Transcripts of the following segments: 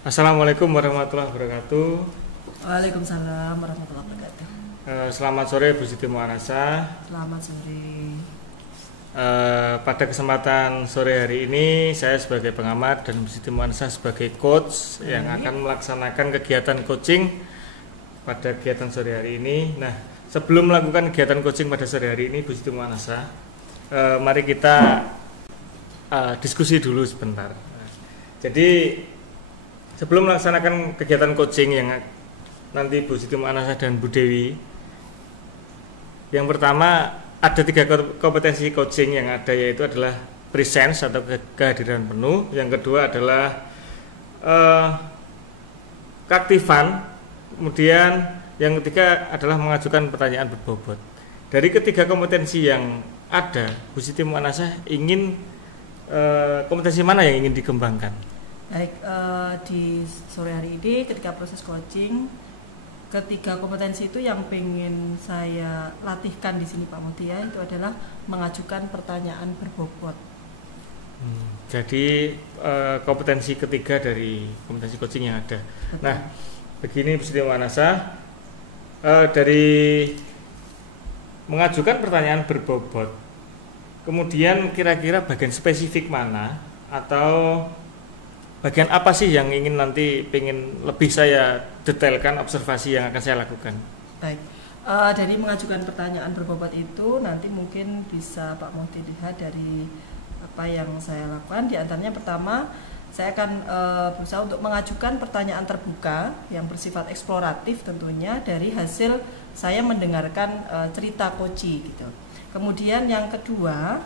Assalamualaikum warahmatullahi wabarakatuh. Waalaikumsalam warahmatullahi wabarakatuh. Selamat sore Bu Siti Mu'anasa. Selamat sore. Pada kesempatan sore hari ini saya sebagai pengamat dan Bu Siti Mu'anasa sebagai coach yang akan melaksanakan kegiatan coaching pada kegiatan sore hari ini. Nah, sebelum melakukan kegiatan coaching pada sore hari ini Bu Siti Mu'anasa, mari kita diskusi dulu sebentar. Jadi sebelum melaksanakan kegiatan coaching yang nanti Bu Siti Mu'anasa dan Bu Dewi, yang pertama ada 3 kompetensi coaching yang ada, yaitu adalah presence atau kehadiran penuh. Yang kedua adalah keaktifan. Kemudian yang ketiga adalah mengajukan pertanyaan berbobot. Dari ketiga kompetensi yang ada, Bu Siti Mu'anasa ingin kompetensi mana yang ingin dikembangkan? Baik, di sore hari ini ketika proses coaching, ketiga kompetensi itu yang pengen saya latihkan di sini Pak Mutia itu adalah mengajukan pertanyaan berbobot. Jadi kompetensi ketiga dari kompetensi coaching yang ada. Betul. Nah, begini Bu Siti Mu'anasa, dari mengajukan pertanyaan berbobot, kemudian kira-kira bagian spesifik mana atau bagian apa sih yang ingin nanti pengen lebih saya detailkan observasi yang akan saya lakukan? Baik, dari mengajukan pertanyaan berbobot itu nanti mungkin bisa Pak Muti lihat dari apa yang saya lakukan. Di antaranya pertama, saya akan berusaha untuk mengajukan pertanyaan terbuka yang bersifat eksploratif tentunya dari hasil saya mendengarkan cerita koci gitu. Kemudian yang kedua,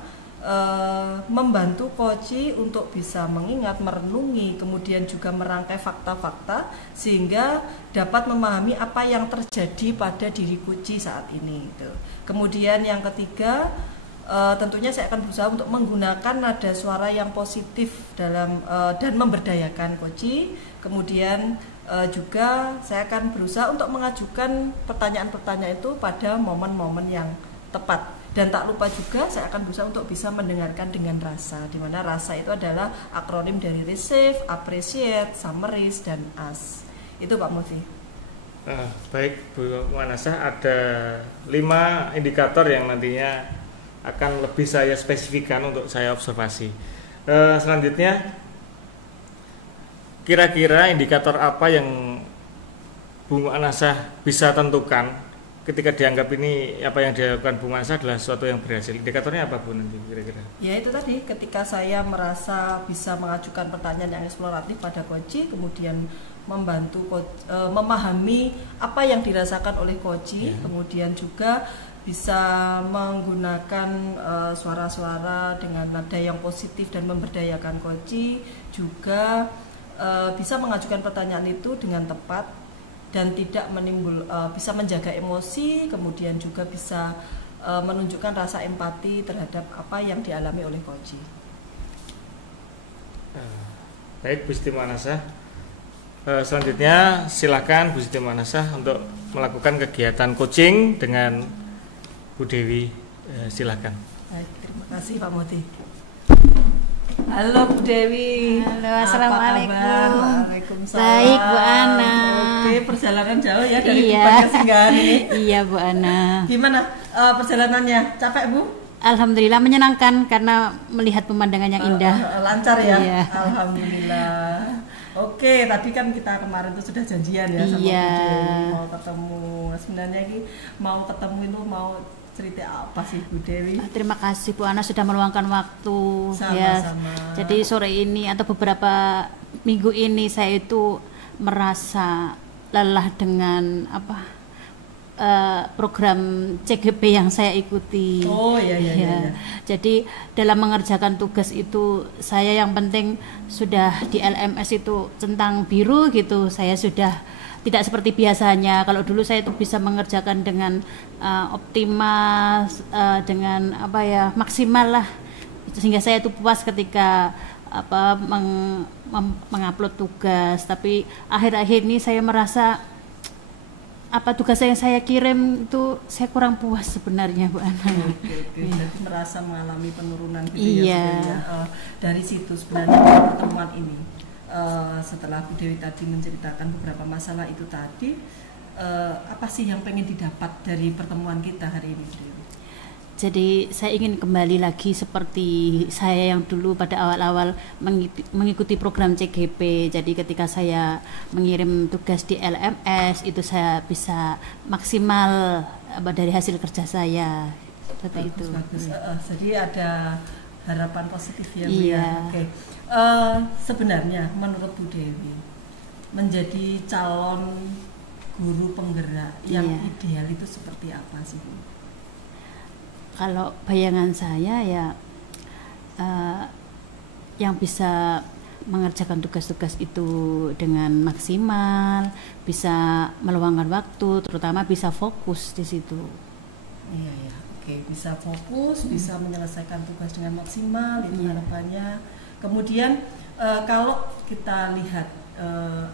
membantu koci untuk bisa mengingat, merenungi, kemudian juga merangkai fakta-fakta sehingga dapat memahami apa yang terjadi pada diri koci saat ini gitu. Kemudian yang ketiga, tentunya saya akan berusaha untuk menggunakan nada suara yang positif dalam dan memberdayakan koci. Kemudian juga saya akan berusaha untuk mengajukan pertanyaan-pertanyaan itu pada momen-momen yang tepat. Dan tak lupa juga saya akan berusaha untuk bisa mendengarkan dengan rasa, di mana rasa itu adalah akronim dari receive, appreciate, summarize, dan ask. Itu Pak Muti. Baik Bu Mu'anasa, ada 5 indikator yang nantinya akan lebih saya spesifikkan untuk saya observasi. Selanjutnya, kira-kira indikator apa yang Bu Mu'anasa bisa tentukan ketika dianggap ini apa yang dilakukan Bu Mu'anasa adalah sesuatu yang berhasil? Indikatornya apa Bu nanti kira-kira? Ya itu tadi, ketika saya merasa bisa mengajukan pertanyaan yang eksploratif pada koci, kemudian membantu memahami apa yang dirasakan oleh koci, kemudian juga bisa menggunakan suara-suara dengan nada yang positif dan memberdayakan koci, juga bisa mengajukan pertanyaan itu dengan tepat dan tidak bisa menjaga emosi, kemudian juga bisa menunjukkan rasa empati terhadap apa yang dialami oleh koci. Baik Bu Siti Mu'anasa, selanjutnya silakan Bu Siti Mu'anasa untuk melakukan kegiatan coaching dengan Bu Dewi, silakan. Baik, terima kasih Pak Muti. Halo Bu Dewi. Halo, assalamualaikum. Waalaikumsalam. Baik Bu Ana. Oke, perjalanan jauh ya dari Iya. Tuban ke Singgahan ini. Iya Bu Ana. Gimana perjalanannya? Capek Bu? Alhamdulillah menyenangkan karena melihat pemandangan yang indah. Lancar ya? Iya. Alhamdulillah. Oke, tadi kan kita kemarin tuh sudah janjian ya sama Iya. Bu Dewi mau ketemu. Sebenarnya ini mau ketemu itu mau cerita apa sih Bu Dewi? Terima kasih Bu Ana sudah meluangkan waktu. Sama-sama. Jadi sore ini atau beberapa minggu ini saya itu merasa lelah dengan program CGP yang saya ikuti. Oh iya. Jadi dalam mengerjakan tugas itu saya yang penting sudah di LMS itu centang biru gitu. Saya sudah tidak seperti biasanya. Kalau dulu saya itu bisa mengerjakan dengan optimal, dengan maksimal lah, sehingga saya itu puas ketika mengupload tugas. Tapi akhir-akhir ini saya merasa tugas yang saya kirim itu saya kurang puas sebenarnya Bu Ana. Oke. Jadi merasa mengalami penurunan gitu iya. ya sebenarnya. Dari situ sebenarnya pertemuan ini. setelah Bu Dewi tadi menceritakan beberapa masalah itu tadi, apa sih yang pengen didapat dari pertemuan kita hari ini, Bu Dewi? Jadi saya ingin kembali lagi seperti saya yang dulu pada awal-awal mengikuti program CGP. Jadi ketika saya mengirim tugas di LMS itu saya bisa maksimal dari hasil kerja saya seperti itu. Bagus. Jadi ada harapan positif ya, Bu Iya. ya. Oke. Sebenarnya menurut Bu Dewi menjadi calon guru penggerak yang Iya. ideal itu seperti apa sih, Bu? Kalau bayangan saya ya yang bisa mengerjakan tugas-tugas itu dengan maksimal, bisa meluangkan waktu, terutama bisa fokus di situ. Iya ya, oke, bisa fokus, bisa menyelesaikan tugas dengan maksimal, itu Iya. harapannya. Kemudian kalau kita lihat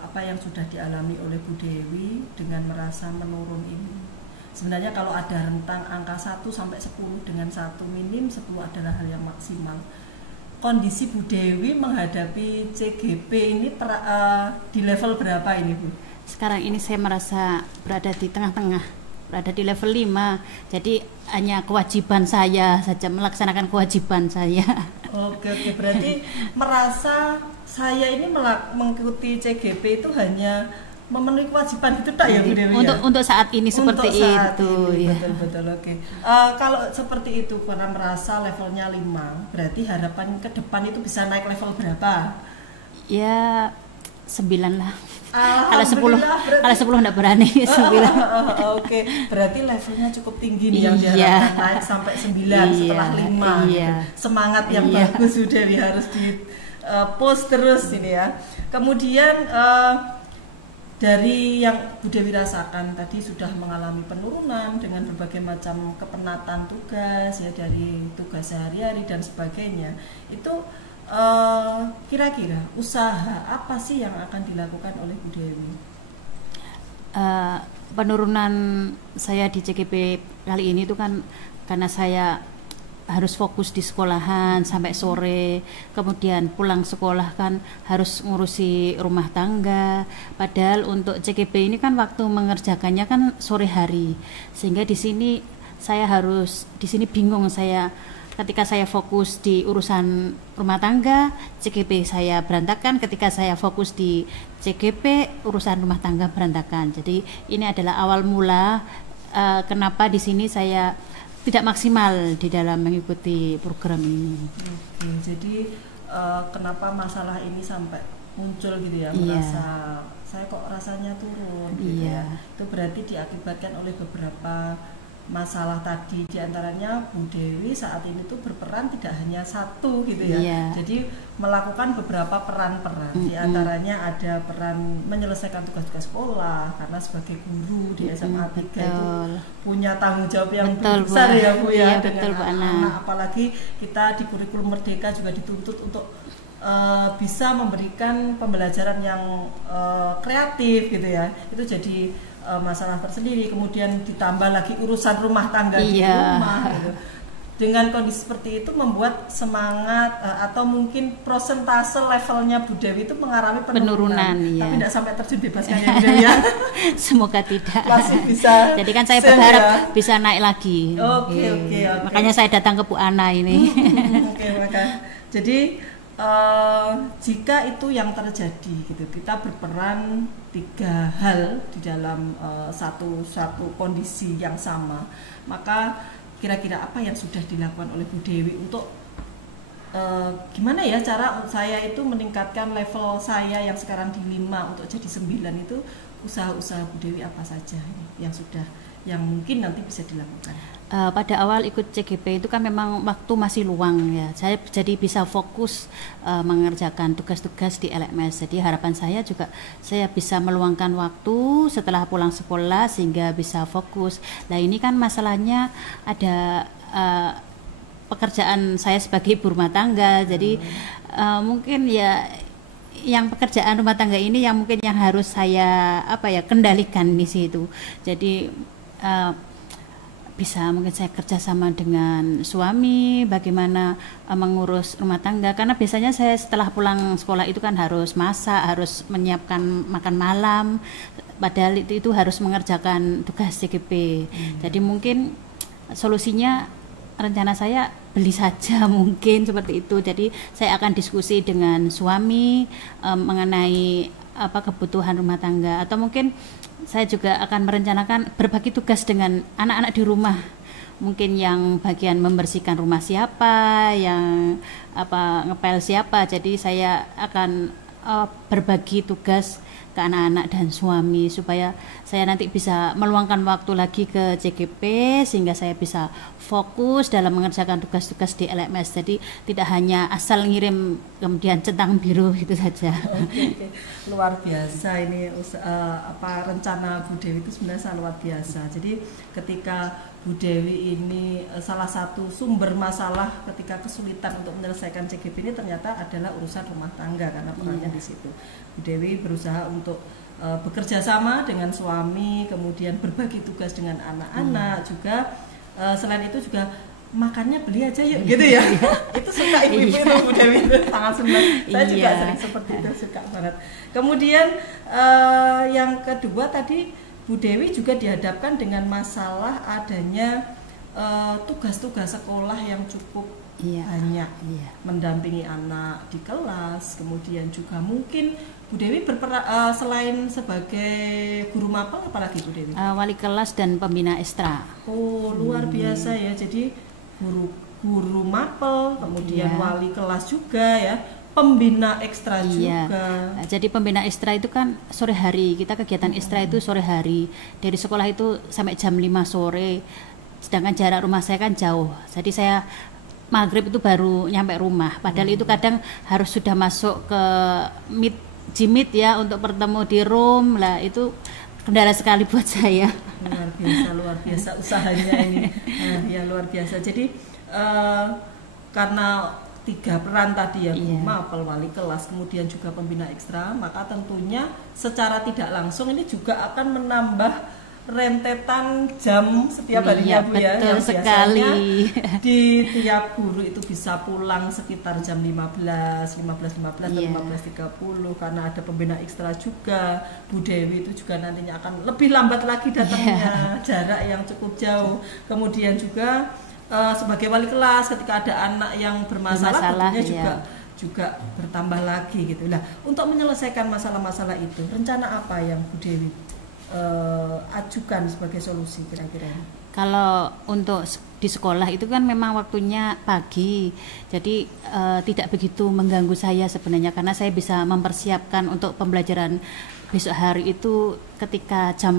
apa yang sudah dialami oleh Bu Dewi dengan merasa menurun ini, sebenarnya kalau ada rentang angka 1 sampai 10 dengan 1 minim, 10 adalah hal yang maksimal. Kondisi Bu Dewi menghadapi CGP ini di level berapa ini, Bu? Sekarang ini saya merasa berada di tengah-tengah, berada di level 5. Jadi hanya kewajiban saya saja, melaksanakan kewajiban saya. Oke, berarti merasa saya ini mengikuti CGP itu hanya memenuhi kewajiban gitu tak ya, Bu Dewi? Untuk saat ini seperti Untuk saat itu ini, ya. betul, oke. Kalau seperti itu karena merasa levelnya 5, berarti harapan ke depan itu bisa naik level berapa? Ya 9 lah. Kalau 10 Alhamdulillah, kalau 10 enggak berani 9. Oke, berarti levelnya cukup tinggi nih yang Iya. diharapkan naik sampai 9 setelah 5 Iya. gitu. Semangat yang Iya. bagus sudah harus di post terus ini ya. Kemudian dari yang Bu Dewi rasakan tadi sudah mengalami penurunan dengan berbagai macam kepenatan tugas ya, dari tugas sehari-hari dan sebagainya. Itu kira-kira usaha apa sih yang akan dilakukan oleh Bu Dewi? Penurunan saya di CGP kali ini itu kan karena saya harus fokus di sekolahan sampai sore, kemudian pulang sekolah kan harus ngurusi rumah tangga. Padahal untuk CGP ini kan waktu mengerjakannya kan sore hari, sehingga di sini saya harus bingung saya. Ketika saya fokus di urusan rumah tangga, CGP saya berantakan. Ketika saya fokus di CGP, urusan rumah tangga berantakan. Jadi ini adalah awal mula kenapa di sini saya tidak maksimal di dalam mengikuti program ini. Oke, jadi kenapa masalah ini sampai muncul gitu ya? Iya. Merasa saya kok rasanya turun gitu Iya. ya. Itu berarti diakibatkan oleh beberapa masalah tadi, diantaranya Bu Dewi saat ini tuh berperan tidak hanya satu gitu ya. Iya. Jadi melakukan beberapa peran-peran, diantaranya ada peran menyelesaikan tugas-tugas sekolah karena sebagai guru di SMA 3 itu Betul. punya tanggung jawab yang Betul, besar Bu. ya, Bu ya, Iya, dengan betul, Bu Ana. anak-anak. Apalagi kita di kurikulum Merdeka juga dituntut untuk bisa memberikan pembelajaran yang kreatif gitu ya. Itu jadi masalah tersendiri. Kemudian ditambah lagi urusan rumah tangga di Iya. rumah gitu. Dengan kondisi seperti itu membuat semangat atau mungkin prosentase levelnya Bu Dewi itu mengalami penurunan. Iya. Tapi tidak sampai terjun bebas kan ya, Bu Dewi ya. Semoga tidak. Masih bisa. Jadi kan saya save berharap ya. bisa naik lagi. Oke. Makanya saya datang ke Bu Ana ini. Oke, maka jadi jika itu yang terjadi gitu, kita berperan 3 hal di dalam satu kondisi yang sama, maka kira-kira apa yang sudah dilakukan oleh Bu Dewi untuk gimana ya cara saya itu meningkatkan level saya yang sekarang di 5 untuk jadi 9 itu, usaha-usaha Bu Dewi apa saja yang mungkin nanti bisa dilakukan? Pada awal ikut CGP itu kan memang waktu masih luang ya. Saya jadi bisa fokus mengerjakan tugas-tugas di LMS. Jadi harapan saya juga saya bisa meluangkan waktu setelah pulang sekolah sehingga bisa fokus. Nah ini kan masalahnya ada pekerjaan saya sebagai ibu rumah tangga. Jadi mungkin ya yang pekerjaan rumah tangga ini yang mungkin yang harus saya kendalikan di situ. Jadi bisa mungkin saya kerjasama dengan suami, bagaimana mengurus rumah tangga, karena biasanya saya setelah pulang sekolah itu kan harus masak, harus menyiapkan makan malam, padahal itu harus mengerjakan tugas CGP. Jadi mungkin solusinya, rencana saya beli saja mungkin seperti itu. Jadi saya akan diskusi dengan suami mengenai kebutuhan rumah tangga, atau mungkin saya juga akan merencanakan berbagi tugas dengan anak-anak di rumah. Mungkin yang bagian membersihkan rumah siapa, yang ngepel siapa. Jadi saya akan berbagi tugas ke anak-anak dan suami supaya saya nanti bisa meluangkan waktu lagi ke CGP sehingga saya bisa fokus dalam mengerjakan tugas-tugas di LMS. Jadi tidak hanya asal ngirim kemudian centang biru gitu saja. Oke. Luar biasa ini rencana Bu Dewi itu sebenarnya sangat luar biasa. Jadi ketika Bu Dewi ini salah satu sumber masalah ketika kesulitan untuk menyelesaikan CGP ini ternyata adalah urusan rumah tangga karena perannya di situ. Bu Dewi berusaha untuk bekerja sama dengan suami, kemudian berbagi tugas dengan anak-anak juga. Selain itu juga makannya beli aja yuk gitu ya. Itu suka ibu-ibu itu Bu Dewi itu sangat senang. Saya juga sering seperti itu, suka banget. Kemudian yang kedua tadi Bu Dewi juga dihadapkan dengan masalah adanya tugas-tugas sekolah yang cukup banyak, mendampingi anak di kelas, kemudian juga mungkin Bu Dewi selain sebagai guru mapel apalagi Bu Dewi? Wali kelas dan pembina ekstra. Oh, luar biasa ya. Jadi guru mapel, kemudian wali kelas juga ya. Pembina ekstra juga. Jadi pembina ekstra itu kan sore hari, kita kegiatan ekstra itu sore hari. Dari sekolah itu sampai jam 5 sore. Sedangkan jarak rumah saya kan jauh. Jadi saya maghrib itu baru nyampe rumah. Padahal itu kadang harus sudah masuk ke Jimit ya untuk bertemu di room lah, itu kendala sekali buat saya. Luar biasa usahanya ini. Ya luar biasa. Jadi karena 3 peran tadi ya, mapel, wali kelas, kemudian juga pembina ekstra, maka tentunya secara tidak langsung ini juga akan menambah rentetan jam setiap harinya Bu ya, yang biasanya di tiap guru itu bisa pulang sekitar jam 15.15 atau 15.30 karena ada pembina ekstra juga. Bu Dewi itu juga nantinya akan lebih lambat lagi datangnya, jarak yang cukup jauh. Kemudian juga sebagai wali kelas ketika ada anak yang bermasalah tentunya juga bertambah lagi gitu. Nah, untuk menyelesaikan masalah-masalah itu, rencana apa yang Bu Dewi ajukan sebagai solusi kira-kira? Kalau untuk di sekolah itu kan memang waktunya pagi, jadi tidak begitu mengganggu saya sebenarnya karena saya bisa mempersiapkan untuk pembelajaran besok hari itu ketika jam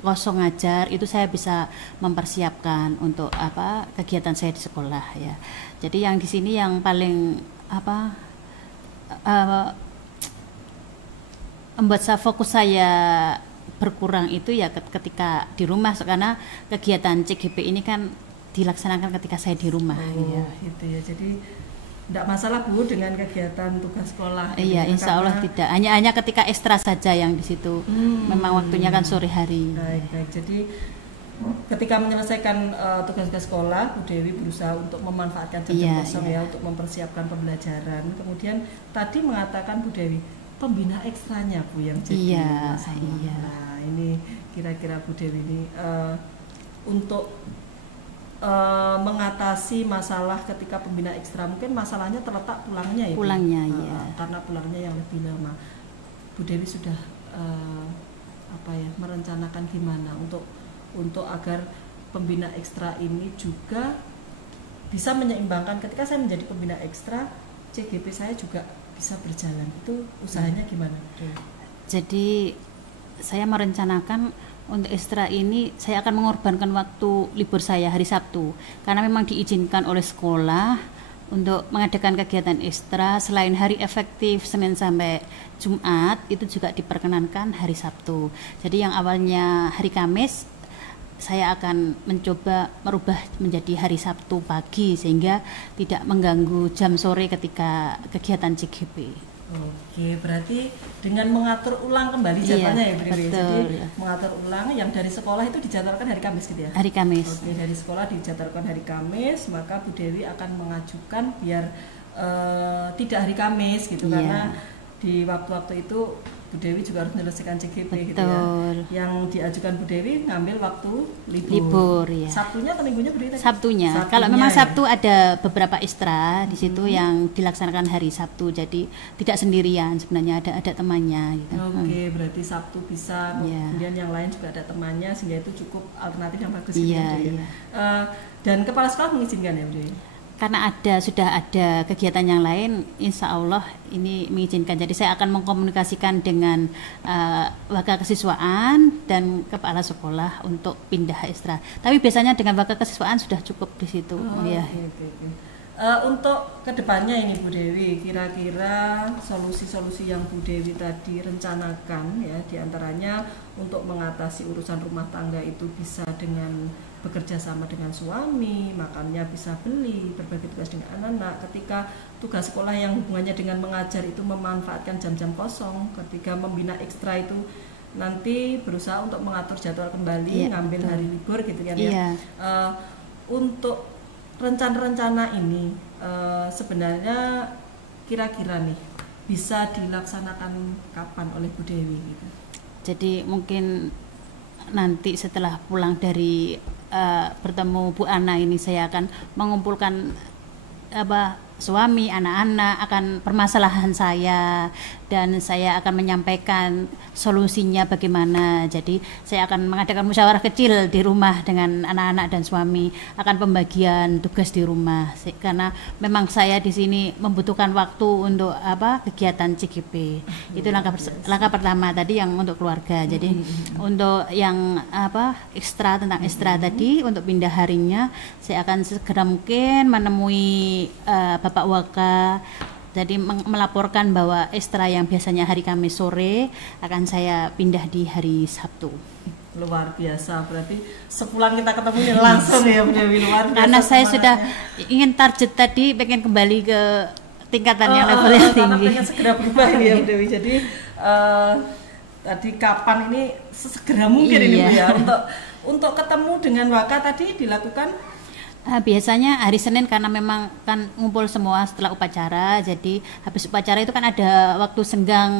kosong ngajar itu saya bisa mempersiapkan untuk kegiatan saya di sekolah ya. Jadi yang di sini yang paling membuat fokus saya berkurang itu ya ketika di rumah, karena kegiatan CGP ini kan dilaksanakan ketika saya di rumah. Gitu ya. Jadi tidak masalah Bu dengan kegiatan tugas sekolah. Iya, insya Allah tidak. Hanya ketika ekstra saja yang di situ. Memang waktunya kan sore hari. Baik. Jadi ketika menyelesaikan tugas-tugas sekolah, Bu Dewi berusaha untuk memanfaatkan jam kosong ya untuk mempersiapkan pembelajaran. Kemudian tadi mengatakan Bu Dewi pembina ekstranya Bu yang jadi masalah. Nah, ini kira-kira Bu Dewi ini untuk mengatasi masalah ketika pembina ekstra, mungkin masalahnya terletak pulangnya ya. Karena pulangnya yang lebih lama. Bu Dewi sudah merencanakan gimana untuk agar pembina ekstra ini juga bisa menyeimbangkan ketika saya menjadi pembina ekstra, CGP saya juga bisa berjalan. Itu usahanya gimana? Jadi saya merencanakan untuk ekstra ini saya akan mengorbankan waktu libur saya hari Sabtu karena memang diizinkan oleh sekolah untuk mengadakan kegiatan ekstra selain hari efektif Senin sampai Jumat itu juga diperkenankan hari Sabtu. Jadi yang awalnya hari Kamis saya akan mencoba merubah menjadi hari Sabtu pagi sehingga tidak mengganggu jam sore ketika kegiatan CGP. Oke, berarti dengan mengatur ulang kembali jadwalnya ya Bu Dewi. Betul, Jadi ya. mengatur ulang yang dari sekolah itu dijadwalkan hari Kamis gitu ya? Hari Kamis. Oke, dari sekolah dijadwalkan hari Kamis, maka Bu Dewi akan mengajukan biar tidak hari Kamis gitu, Iya. karena di waktu-waktu itu Bu Dewi juga harus menyelesaikan CGP gitu ya. Betul. Yang diajukan Bu Dewi ngambil waktu libur. Libur, ya. Sabtunya atau minggunya Bu Dewi tadi? Sabtunya. Kalau memang ya. Sabtu ada beberapa ekstra di situ yang dilaksanakan hari Sabtu. Jadi tidak sendirian, sebenarnya ada temannya gitu. Oke, berarti Sabtu bisa, Iya. kemudian yang lain juga ada temannya, sehingga itu cukup alternatif yang bagus gitu Iya, ya, Bu Dewi. iya. Dan kepala sekolah mengizinkan ya Bu Dewi? Karena sudah ada kegiatan yang lain, insya Allah ini mengizinkan. Jadi saya akan mengkomunikasikan dengan wakil kesiswaan dan kepala sekolah untuk pindah ekstra. Tapi biasanya dengan wakil kesiswaan sudah cukup di situ. Ya. Oke. Untuk kedepannya ini Bu Dewi, kira-kira solusi-solusi yang Bu Dewi tadi rencanakan ya, diantaranya untuk mengatasi urusan rumah tangga itu bisa dengan bekerja sama dengan suami, makannya bisa beli, berbagi tugas dengan anak-anak. Ketika tugas sekolah yang hubungannya dengan mengajar itu memanfaatkan jam-jam kosong, ketika membina ekstra itu nanti berusaha untuk mengatur jadwal kembali, Iya, ngambil betul. hari libur gitu kan ya. Iya. Untuk rencana-rencana ini sebenarnya kira-kira nih bisa dilaksanakan kapan oleh Bu Dewi gitu? Jadi mungkin nanti setelah pulang dari bertemu Bu Ana ini saya akan mengumpulkan suami, anak-anak akan permasalahan saya, dan saya akan menyampaikan solusinya bagaimana. Jadi saya akan mengadakan musyawarah kecil di rumah dengan anak-anak dan suami, akan pembagian tugas di rumah, karena memang saya di sini membutuhkan waktu untuk kegiatan CGP. Itu langkah pertama tadi yang untuk keluarga. Jadi untuk yang ekstra, tentang ekstra tadi untuk pindah harinya, saya akan segera mungkin menemui Bapak Waka, jadi melaporkan bahwa ekstra yang biasanya hari Kamis sore akan saya pindah di hari Sabtu. Luar biasa, berarti sepulang kita ketemu ini langsung ya Bu Dewi, luar biasa. Karena saya semangatnya. sudah ingin target tadi, pengen kembali ke tingkatan yang level yang Karena tinggi. pengen segera berubah ini ya Bu Dewi. Jadi tadi kapan ini sesegera mungkin ini Bu ya, untuk ketemu dengan Waka tadi dilakukan. Biasanya hari Senin, karena memang kan ngumpul semua setelah upacara, jadi habis upacara itu kan ada waktu senggang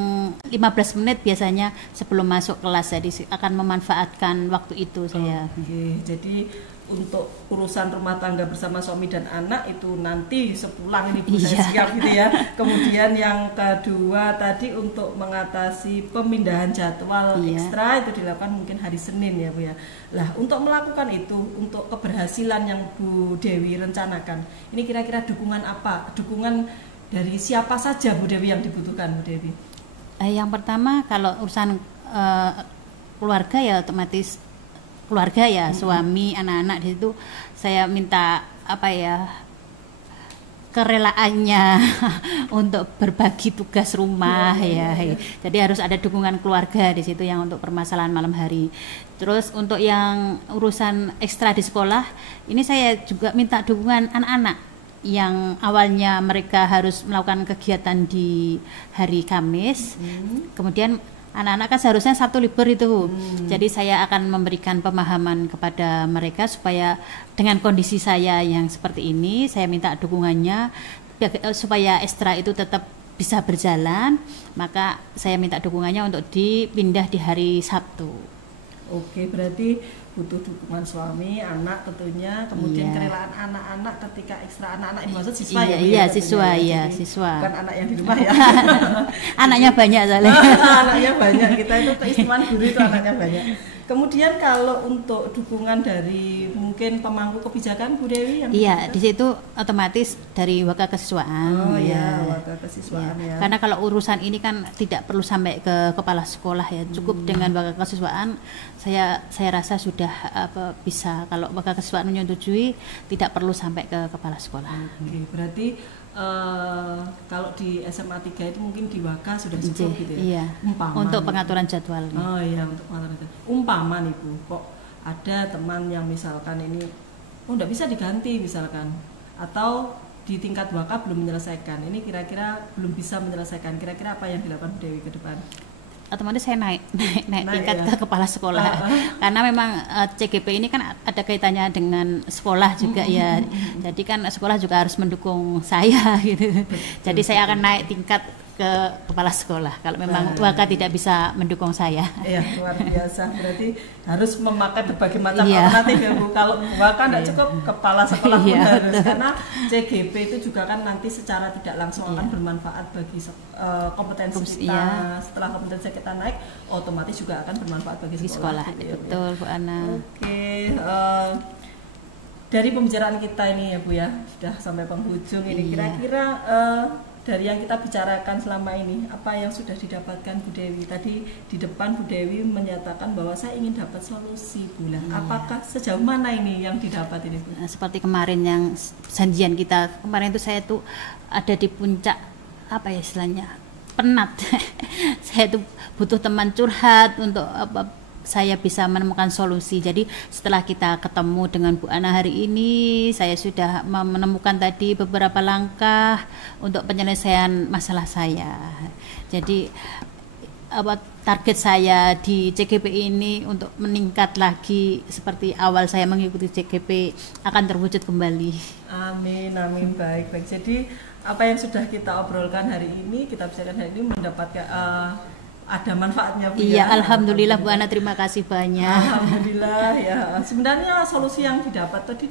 15 menit biasanya sebelum masuk kelas, jadi akan memanfaatkan waktu itu saya. Oke, jadi untuk urusan rumah tangga bersama suami dan anak itu nanti sepulang ini Bu saya siap gitu ya. Kemudian yang kedua tadi untuk mengatasi pemindahan jadwal ekstra itu dilakukan mungkin hari Senin ya Bu ya. Lah untuk melakukan itu, untuk keberhasilan yang Bu Dewi rencanakan, ini kira-kira dukungan apa? Dukungan dari siapa saja Bu Dewi yang dibutuhkan Bu Dewi? Yang pertama kalau urusan keluarga ya otomatis keluarga ya, suami, anak-anak, di situ saya minta kerelaannya untuk berbagi tugas rumah ya. Jadi harus ada dukungan keluarga di situ yang untuk permasalahan malam hari. Terus untuk yang urusan ekstra di sekolah, ini saya juga minta dukungan anak-anak yang awalnya mereka harus melakukan kegiatan di hari Kamis. Kemudian anak-anak kan seharusnya Sabtu libur itu. Jadi saya akan memberikan pemahaman kepada mereka supaya dengan kondisi saya yang seperti ini, saya minta dukungannya supaya ekstra itu tetap bisa berjalan. Maka saya minta dukungannya untuk dipindah di hari Sabtu. Oke, berarti butuh dukungan suami, anak tentunya, kemudian kerelaan anak-anak ketika ekstra anak-anak ini maksud siswa ya? Iya, siswa ya, siswa. Bukan anak yang di rumah ya. Anaknya banyak soalnya. Anaknya banyak, kita itu keistimewaan guru itu anaknya banyak. Kemudian kalau untuk dukungan dari mungkin pemangku kebijakan Bu Dewi yang di situ otomatis dari wakil kesiswaan. Wakil kesiswaan ya. Karena kalau urusan ini kan tidak perlu sampai ke kepala sekolah ya, cukup dengan wakil kesiswaan. Saya rasa sudah bisa, kalau wakil kesiswaan menyetujui tidak perlu sampai ke kepala sekolah. Oke, berarti kalau di SMA 3 itu mungkin di Waka sudah cukup gitu ya. Iya. Untuk pengaturan jadwal. Oh iya, untuk pengaturan jadwal. Umpama nih Bu, kok ada teman yang misalkan ini enggak bisa diganti misalkan, atau di tingkat waka belum menyelesaikan. Ini kira-kira belum bisa menyelesaikan. Kira-kira apa yang dilakukan Bu Dewi ke depan? Otomatis saya naik tingkat ya? ke kepala sekolah karena memang CGP ini kan ada kaitannya dengan sekolah juga ya, jadi kan sekolah juga harus mendukung saya gitu. Jadi saya akan naik tingkat ke kepala sekolah kalau memang waka tidak bisa mendukung saya. Iya, luar biasa. Berarti harus memakai berbagai macam alternatif ya Bu. Kalau waka tidak cukup, kepala sekolah pun harus, karena CGP itu juga kan nanti secara tidak langsung akan bermanfaat bagi kompetensi kita. Setelah kompetensi kita naik, otomatis juga akan bermanfaat bagi sekolah. Betul Bu Ana. Oke, dari pembicaraan kita ini ya Bu ya, sudah sampai penghujung ini. Kira-kira dari yang kita bicarakan selama ini, apa yang sudah didapatkan Bu Dewi? Tadi di depan Bu Dewi menyatakan bahwa saya ingin dapat solusi bulan. Apakah sejauh mana ini yang didapat ini Bu? Seperti kemarin yang janjian kita, kemarin itu saya tuh ada di puncak, apa ya istilahnya, penat. Saya tuh butuh teman curhat untuk saya bisa menemukan solusi. Jadi setelah kita ketemu dengan Bu Ana hari ini, saya sudah menemukan tadi beberapa langkah untuk penyelesaian masalah saya. Jadi target saya di CGP ini untuk meningkat lagi seperti awal saya mengikuti CGP akan terwujud kembali. Amin, amin. Baik. Jadi apa yang sudah kita obrolkan hari ini, kita bicarakan hari ini mendapatkan ada manfaatnya Bu ya. Iya, alhamdulillah Bu Ana, terima kasih banyak. Alhamdulillah ya. Sebenarnya solusi yang didapat tadi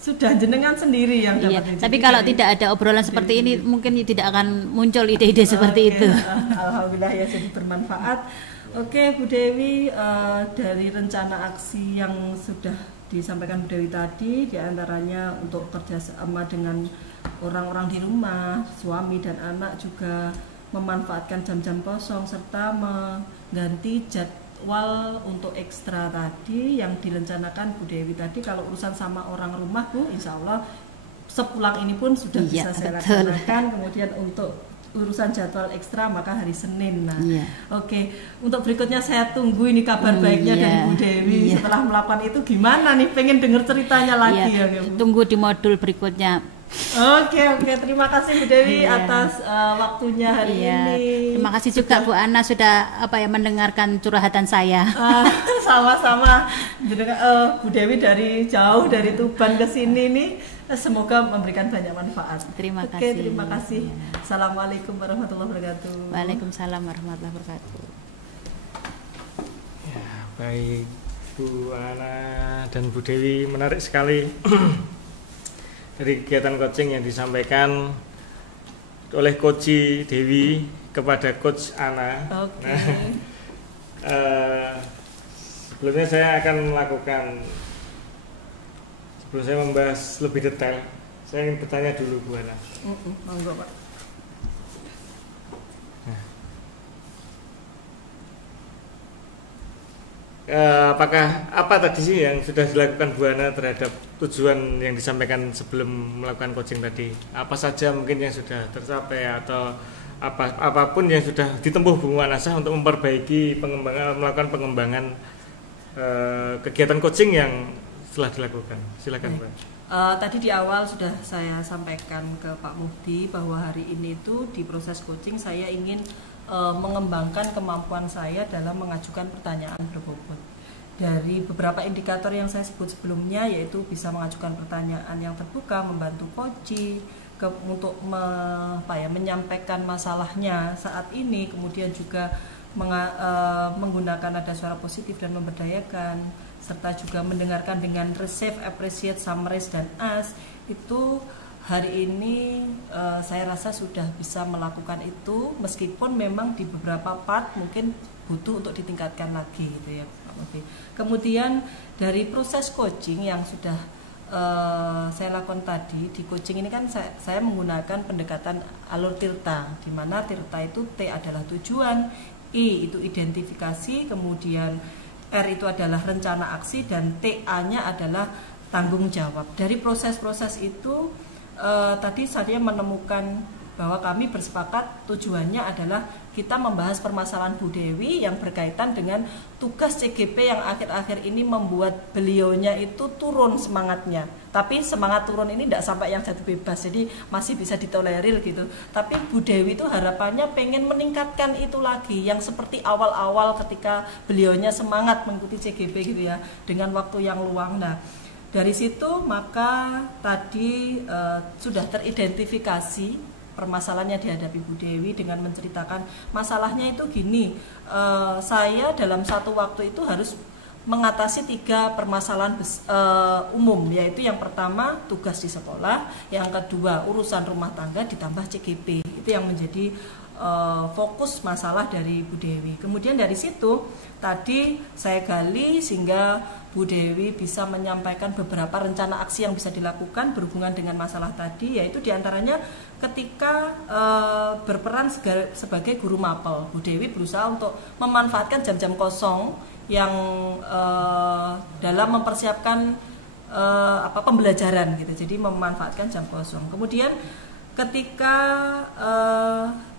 sudah jenengan sendiri yang dapat. Tapi kalau tidak ada obrolan seperti ini mungkin tidak akan muncul ide-ide seperti itu. Alhamdulillah ya, jadi bermanfaat. Oke Bu Dewi, dari rencana aksi yang sudah disampaikan Bu Dewi tadi, diantaranya untuk kerjasama dengan orang-orang di rumah, suami dan anak juga memanfaatkan jam-jam kosong serta mengganti jadwal untuk ekstra tadi yang direncanakan Bu Dewi tadi. Kalau urusan sama orang rumah Bu, insya Allah sepulang ini pun sudah bisa saya laksanakan. Kemudian untuk urusan jadwal ekstra maka hari Senin. Nah, oke. Untuk berikutnya saya tunggu ini kabar baiknya dari Bu Dewi setelah melakukan itu gimana nih, pengen dengar ceritanya lagi ya Bu. Tunggu di modul berikutnya. Oke, terima kasih Bu Dewi atas waktunya hari ini. Terima kasih juga Bu Ana sudah mendengarkan curhatan saya. Sama-sama. Bu Dewi dari jauh dari Tuban ke sini nih, semoga memberikan banyak manfaat. Terima kasih. Terima kasih. Assalamualaikum warahmatullahi wabarakatuh. Waalaikumsalam warahmatullahi wabarakatuh. Ya, baik Bu Ana dan Bu Dewi, menarik sekali dari kegiatan coaching yang disampaikan oleh Coach Dewi kepada Coach Ana. Sebelumnya saya akan melakukan, sebelum saya membahas lebih detail, saya ingin bertanya dulu Bu Ana. Monggo Pak. Apakah apa tadi sih yang sudah dilakukan Bu Ana terhadap tujuan yang disampaikan sebelum melakukan coaching tadi? Apa saja mungkin yang sudah tercapai atau apapun yang sudah ditempuh Bu Anasah untuk memperbaiki melakukan pengembangan kegiatan coaching yang telah dilakukan? Silakan Pak. Tadi di awal sudah saya sampaikan ke Pak Mufti bahwa hari ini itu di proses coaching saya ingin mengembangkan kemampuan saya dalam mengajukan pertanyaan berbobot. Dari beberapa indikator yang saya sebut sebelumnya, yaitu bisa mengajukan pertanyaan yang terbuka, membantu coaching untuk menyampaikan masalahnya saat ini, kemudian juga menggunakan nada suara positif dan memberdayakan, serta juga mendengarkan dengan receive, appreciate, summarize, dan ask. Itu hari ini saya rasa sudah bisa melakukan itu, meskipun memang di beberapa part mungkin butuh untuk ditingkatkan lagi gitu ya Pak Mufti. Kemudian dari proses coaching yang sudah saya lakukan tadi, di coaching ini kan saya menggunakan pendekatan alur Tirta, di mana Tirta itu T adalah tujuan, I itu identifikasi, kemudian R itu adalah rencana aksi, dan TA-nya adalah tanggung jawab. Dari proses-proses itu tadi saya menemukan bahwa kami bersepakat tujuannya adalah kita membahas permasalahan Bu Dewi yang berkaitan dengan tugas CGP yang akhir-akhir ini membuat beliaunya itu turun semangatnya. Tapi semangat turun ini tidak sampai yang jatuh bebas, jadi masih bisa ditolerir gitu. Tapi Bu Dewi itu harapannya pengen meningkatkan itu lagi, yang seperti awal-awal ketika beliaunya semangat mengikuti CGP gitu ya, dengan waktu yang luang. Nah, dari situ maka tadi sudah teridentifikasi permasalahan yang dihadapi Bu Dewi dengan menceritakan masalahnya itu gini, saya dalam satu waktu itu harus mengatasi 3 permasalahan umum, yaitu yang pertama tugas di sekolah, yang kedua urusan rumah tangga ditambah CGP. Itu yang menjadi fokus masalah dari Bu Dewi. Kemudian dari situ tadi saya gali sehingga Bu Dewi bisa menyampaikan beberapa rencana aksi yang bisa dilakukan berhubungan dengan masalah tadi, yaitu diantaranya ketika berperan sebagai guru mapel, Bu Dewi berusaha untuk memanfaatkan jam-jam kosong yang dalam mempersiapkan pembelajaran gitu. Jadi memanfaatkan jam kosong. Kemudian ketika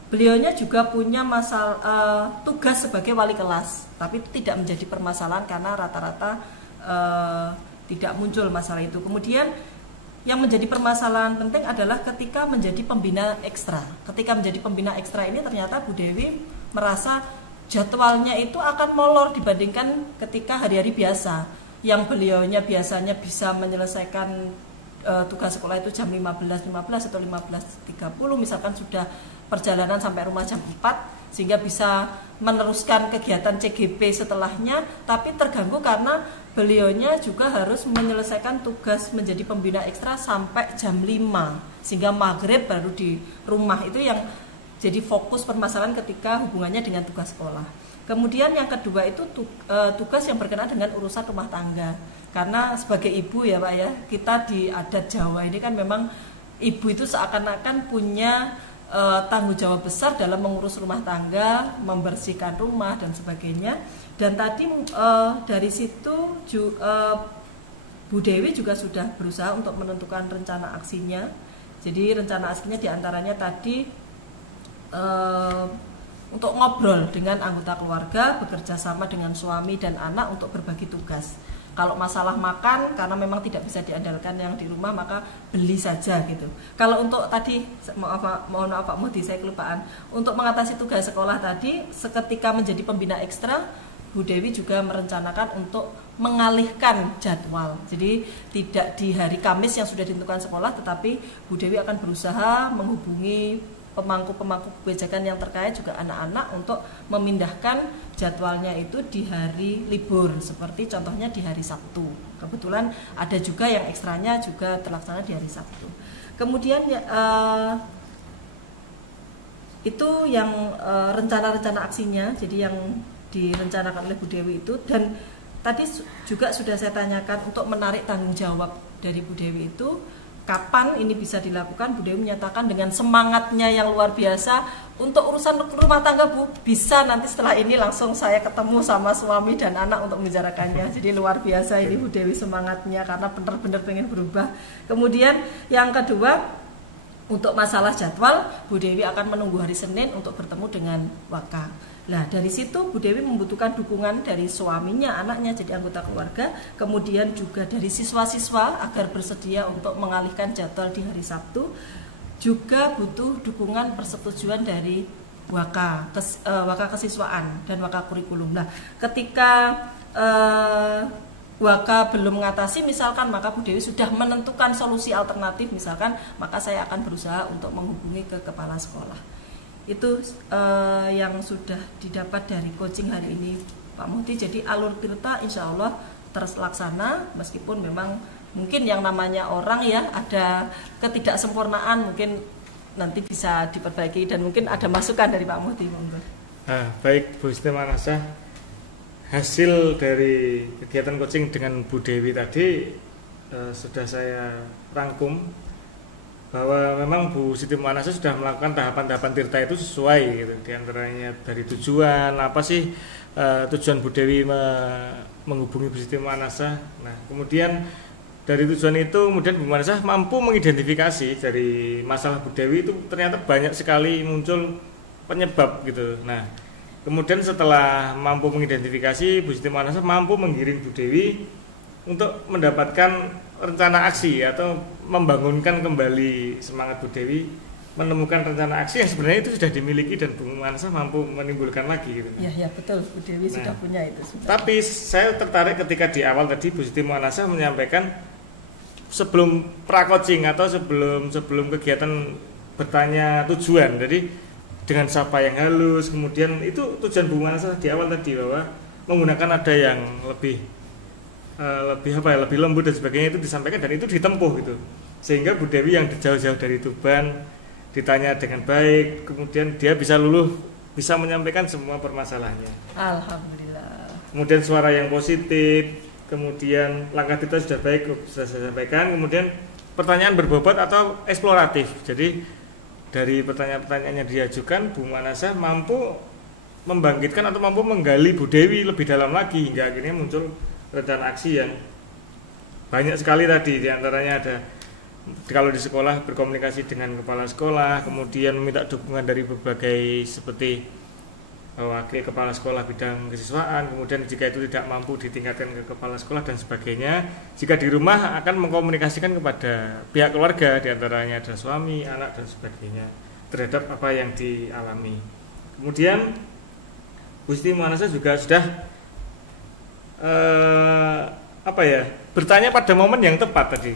beliaunya juga punya tugas sebagai wali kelas, tapi tidak menjadi permasalahan karena rata-rata tidak muncul masalah itu. Kemudian yang menjadi permasalahan penting adalah ketika menjadi pembina ekstra. Ketika menjadi pembina ekstra ini ternyata Bu Dewi merasa jadwalnya itu akan molor dibandingkan ketika hari-hari biasa, yang beliaunya biasanya bisa menyelesaikan tugas sekolah itu jam 15.15 atau 15.30, misalkan sudah perjalanan sampai rumah jam 4 sehingga bisa meneruskan kegiatan CGP setelahnya, tapi terganggu karena beliaunya juga harus menyelesaikan tugas menjadi pembina ekstra sampai jam 5 sehingga maghrib baru di rumah. Itu yang jadi fokus permasalahan ketika hubungannya dengan tugas sekolah. Kemudian yang kedua itu tugas yang berkenaan dengan urusan rumah tangga. Karena sebagai ibu ya Pak ya, kita di adat Jawa ini kan memang ibu itu seakan-akan punya tanggung jawab besar dalam mengurus rumah tangga, membersihkan rumah dan sebagainya. Dan tadi dari situ Bu Dewi juga sudah berusaha untuk menentukan rencana aksinya. Jadi rencana aksinya diantaranya tadi untuk ngobrol dengan anggota keluarga, bekerja sama dengan suami dan anak untuk berbagi tugas. Kalau masalah makan, karena memang tidak bisa diandalkan yang di rumah, maka beli saja gitu. Kalau untuk tadi, mohon maaf Pak Muhdi, saya kelupaan. Untuk mengatasi tugas sekolah tadi, seketika menjadi pembina ekstra, Bu Dewi juga merencanakan untuk mengalihkan jadwal. Jadi tidak di hari Kamis yang sudah ditentukan sekolah, tetapi Bu Dewi akan berusaha menghubungi pemangku-pemangku kebijakan yang terkait juga anak-anak untuk memindahkan jadwalnya itu di hari libur, seperti contohnya di hari Sabtu. Kebetulan ada juga yang ekstranya juga terlaksana di hari Sabtu. Kemudian itu yang rencana-rencana aksinya, jadi yang direncanakan oleh Bu Dewi itu. Dan tadi juga sudah saya tanyakan untuk menarik tanggung jawab dari Bu Dewi itu, kapan ini bisa dilakukan. Bu Dewi menyatakan dengan semangatnya yang luar biasa, untuk urusan rumah tangga Bu, bisa nanti setelah ini langsung saya ketemu sama suami dan anak untuk membicarakannya. Jadi luar biasa ini Bu Dewi semangatnya, karena benar-benar pengen berubah. Kemudian yang kedua, untuk masalah jadwal, Bu Dewi akan menunggu hari Senin untuk bertemu dengan Waka. Nah dari situ Bu Dewi membutuhkan dukungan dari suaminya, anaknya jadi anggota keluarga, kemudian juga dari siswa-siswa agar bersedia untuk mengalihkan jadwal di hari Sabtu. Juga butuh dukungan persetujuan dari Waka kesiswaan dan Waka kurikulum. Nah ketika Waka belum mengatasi misalkan, maka Bu Dewi sudah menentukan solusi alternatif misalkan, maka saya akan berusaha untuk menghubungi ke kepala sekolah. Itu yang sudah didapat dari coaching hari ini Pak Muhdi. Jadi alur tirta insya Allah terlaksana, meskipun memang mungkin yang namanya orang ya ada ketidaksempurnaan, mungkin nanti bisa diperbaiki dan mungkin ada masukan dari Pak Muhdi. Baik Bu Siti Manasah, hasil dari kegiatan coaching dengan Bu Dewi tadi sudah saya rangkum, bahwa memang Bu Siti Manasah sudah melakukan tahapan-tahapan tirta itu sesuai gitu. Di antaranya dari tujuan, apa sih tujuan Bu Dewi menghubungi Bu Siti Manasah. Nah kemudian dari tujuan itu kemudian Bu Manasah mampu mengidentifikasi dari masalah Bu Dewi itu ternyata banyak sekali muncul penyebab gitu. Nah, kemudian setelah mampu mengidentifikasi, Bu Siti Manasah mampu menggiring Bu Dewi untuk mendapatkan rencana aksi atau membangunkan kembali semangat Bu Dewi, menemukan rencana aksi yang sebenarnya itu sudah dimiliki dan Bu Manasah mampu menimbulkan lagi gitu. Ya betul, Bu Dewi sudah punya itu. Tapi saya tertarik ketika di awal tadi Bu Siti Manasah menyampaikan sebelum pra-coaching atau sebelum kegiatan bertanya tujuan. Jadi dengan sapa yang halus, kemudian itu tujuan Bu Manasah di awal tadi bahwa menggunakan nada yang lebih lebih lembut dan sebagainya itu disampaikan dan itu ditempuh gitu. Sehingga Bu Dewi yang jauh-jauh dari Tuban ditanya dengan baik, kemudian dia bisa menyampaikan semua permasalahannya. Alhamdulillah. Kemudian suara yang positif, kemudian langkah kita sudah baik, sudah saya sampaikan. Kemudian pertanyaan berbobot atau eksploratif. Jadi dari pertanyaan-pertanyaan yang diajukan, Bu Manasah mampu membangkitkan atau mampu menggali Bu Dewi lebih dalam lagi hingga akhirnya muncul rencana aksi yang banyak sekali tadi. Diantaranya ada kalau di sekolah berkomunikasi dengan kepala sekolah, kemudian meminta dukungan dari berbagai seperti wakil kepala sekolah bidang kesiswaan, kemudian jika itu tidak mampu ditingkatkan ke kepala sekolah dan sebagainya. Jika di rumah akan mengkomunikasikan kepada pihak keluarga, diantaranya ada suami, anak dan sebagainya terhadap apa yang dialami. Kemudian Bu Siti Manasah juga sudah bertanya pada momen yang tepat tadi.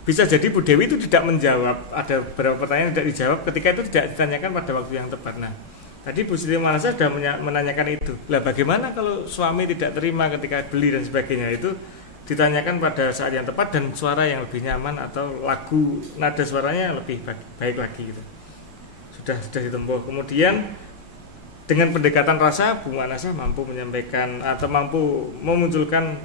Bisa jadi Bu Dewi itu tidak menjawab, ada beberapa pertanyaan yang tidak dijawab ketika itu tidak ditanyakan pada waktu yang tepat. Nah, tadi Bu Siti Manasah sudah menanyakan itu. Lah bagaimana kalau suami tidak terima ketika beli dan sebagainya, itu ditanyakan pada saat yang tepat dan suara yang lebih nyaman atau lagu nada suaranya lebih baik lagi gitu. Sudah ditempuh. Kemudian dengan pendekatan rasa, Bu Manasah mampu menyampaikan atau mampu memunculkan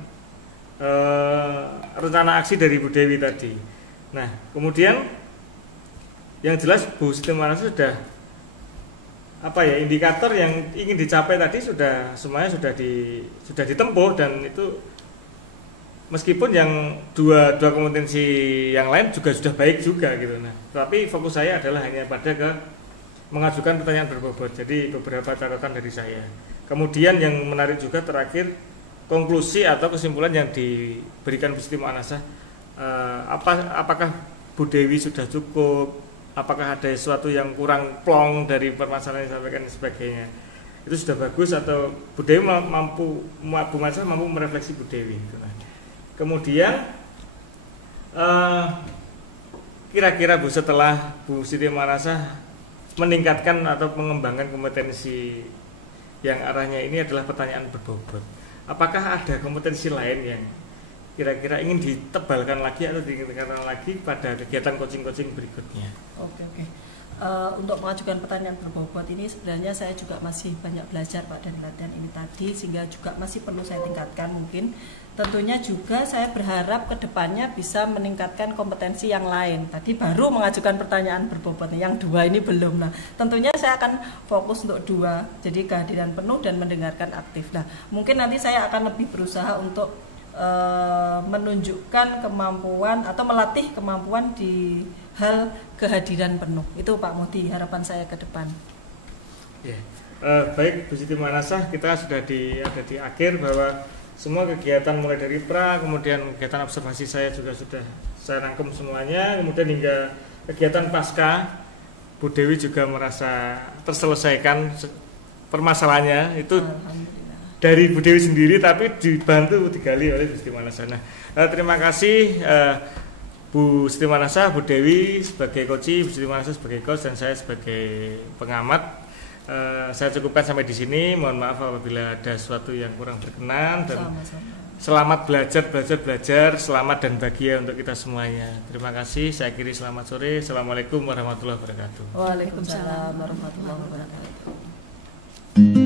rencana aksi dari Bu Dewi tadi. Nah, kemudian yang jelas Bu Siti Manasah sudah indikator yang ingin dicapai tadi semuanya sudah ditempuh, dan itu meskipun yang dua kompetensi yang lain juga sudah baik juga gitu. Nah, tapi fokus saya adalah hanya pada mengajukan pertanyaan berbobot. Jadi beberapa catatan dari saya. Kemudian yang menarik juga terakhir, konklusi atau kesimpulan yang diberikan Bu Siti Manasah, apakah Bu Dewi sudah cukup, apakah ada sesuatu yang kurang plong dari permasalahan yang disampaikan dan sebagainya. Itu sudah bagus atau Bu Dewi Bu Manasah mampu merefleksi Bu Dewi gitu. Kemudian kira-kira setelah Bu Siti Manasah meningkatkan atau mengembangkan kompetensi yang arahnya ini adalah pertanyaan berbobot, apakah ada kompetensi lain yang kira-kira ingin ditebalkan lagi atau ditingkatkan lagi pada kegiatan coaching berikutnya? Oke. Untuk mengajukan pertanyaan berbobot ini sebenarnya saya juga masih banyak belajar Pak dari latihan ini tadi, sehingga juga masih perlu saya tingkatkan mungkin. Tentunya juga saya berharap kedepannya bisa meningkatkan kompetensi yang lain. Tadi baru mengajukan pertanyaan berbobot, yang dua ini belum. Nah, tentunya saya akan fokus untuk dua, jadi kehadiran penuh dan mendengarkan aktif. Nah, mungkin nanti saya akan lebih berusaha untuk menunjukkan kemampuan atau melatih kemampuan di hal kehadiran penuh. Itu Pak Muhdi harapan saya ke depan. Ya, baik Bu Siti Manasah, kita sudah ada di akhir bahwa semua kegiatan mulai dari kemudian kegiatan observasi saya juga sudah saya rangkum semuanya, kemudian hingga kegiatan pasca Bu Dewi juga merasa terselesaikan permasalahannya itu dari Bu Dewi sendiri, tapi dibantu digali oleh Bu Siti Manasah. Nah, terima kasih Bu Siti Manasah, Bu Dewi sebagai coach, Bu Siti Manasah sebagai coach, dan saya sebagai pengamat. Saya cukupkan sampai di sini. Mohon maaf apabila ada sesuatu yang kurang berkenan, dan selamat belajar, selamat dan bahagia untuk kita semuanya. Terima kasih. Saya akhiri, selamat sore. Assalamualaikum warahmatullahi wabarakatuh. Waalaikumsalam warahmatullahi wabarakatuh.